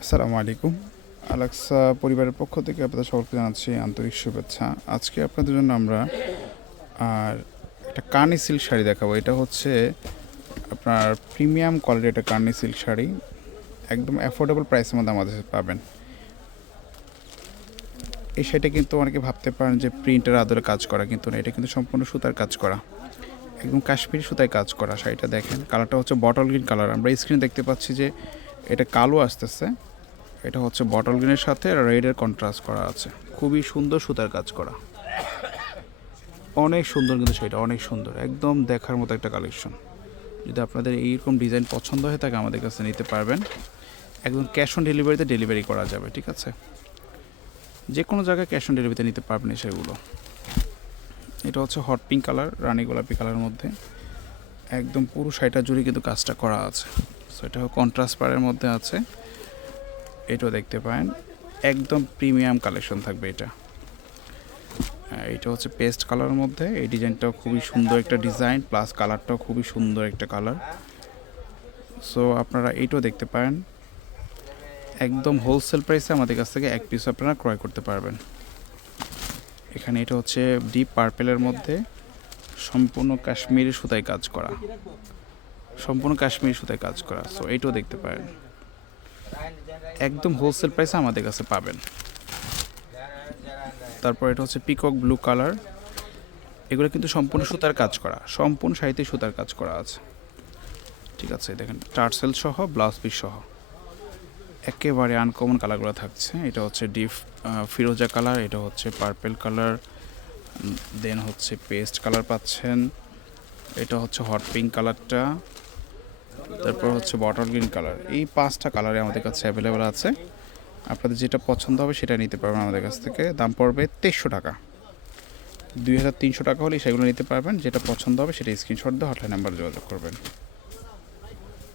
আসসালামু আলাইকুম। আলাক্সা পরিবারের পক্ষ থেকে আপনাদের সকলকে জানাচ্ছি আন্তরিক শুভেচ্ছা। আজকে আপনাদের জন্য আমরা আর একটা কার্নি সিল্ক শাড়ি দেখাবো। এটা হচ্ছে আপনার প্রিমিয়াম কোয়ালিটির একটা কার্নি সিল্ক শাড়ি, একদম অ্যাফোর্ডেবল প্রাইসের মধ্যে আমাদের কাছে পাবেন। এই শাড়িটা কিন্তু অনেকে ভাবতে পারেন যে প্রিন্টের আদরে কাজ করা, কিন্তু না, এটা কিন্তু সম্পূর্ণ সুতার কাজ করা, একদম কাশ্মীরি সুতায় কাজ করা। শাড়িটা দেখেন, কালারটা হচ্ছে বটল গ্রিন কালার। আমরা স্ক্রিনে দেখতে পাচ্ছি যে এটা কালো আসতেছে, এটা হচ্ছে বটল গ্রিনের সাথে রেডের কন্ট্রাস্ট করা আছে। খুবই সুন্দর সুতার কাজ করা, অনেক সুন্দর, কিন্তু সেটা অনেক সুন্দর, একদম দেখার মতো একটা কালেকশন। যদি আপনাদের এইরকম ডিজাইন পছন্দ হয়ে থাকে আমাদের কাছে নিতে পারবেন। একদম ক্যাশ অন ডেলিভারিতে ডেলিভারি করা যাবে, ঠিক আছে? যে কোনো জায়গায় ক্যাশ অন ডেলিভারিতে নিতে পারবেন সেগুলো। এটা হচ্ছে হট পিঙ্ক কালার, রানী গোলাপি কালারের মধ্যে, একদম পুরো শাড়িটা জুড়ে কিন্তু কাজটা করা আছে। সো এটা কন্ট্রাস্ট পাড়ের মধ্যে আছে, এটাও দেখতে পারেন, একদম প্রিমিয়াম কালেকশন থাকবে এটা। এটা হচ্ছে পেস্ট কালারের মধ্যে, এই ডিজাইনটাও খুবই সুন্দর একটা ডিজাইন, প্লাস কালারটাও খুবই সুন্দর একটা কালার। সো আপনারা এইটাও দেখতে পারেন, একদম হোলসেল প্রাইসে আমাদের কাছ থেকে এক পিস আপনারা ক্রয় করতে পারবেন। এখানে এটা হচ্ছে ডিপ পার্পেলের মধ্যে, সম্পূর্ণ কাশ্মীরি সুতায় কাজ করা, সম্পূর্ণ কাশ্মীরি সুতায় কাজ করা। সো এইটাও দেখতে পারেন, একদম হোলসেল প্রাইসে আমাদের কাছে পাবেন। তারপর এটা হচ্ছে পিকক ব্লু কালার, এগুলো কিন্তু সম্পূর্ণ সুতার কাজ করা, সম্পূর্ণ শাড়িতে সুতার কাজ করা আছে, ঠিক আছে? দেখেন টার্সেল সহ, ব্লাউজ পিস সহ, একেবারে আনকমন কালারগুলো থাকছে। এটা হচ্ছে ডিপ ফিরোজা কালার, এটা হচ্ছে পার্পেল কালার, দেন হচ্ছে পেস্ট কালার পাচ্ছেন, এটা হচ্ছে হট পিঙ্ক কালারটা, তারপর হচ্ছে বটল গ্রিন কালার। এই 5টা কালারে আমাদের কাছে অ্যাভেলেবেল আছে। আপনাদের যেটা পছন্দ হবে সেটা নিতে পারবেন আমাদের কাছ থেকে। দাম পড়বে 2300 টাকা। 2300 টাকা হলে সেগুলো নিতে পারবেন। যেটা পছন্দ হবে সেটা স্ক্রিনশট দিয়ে হটলাইন নাম্বার যোগাযোগ করবেন।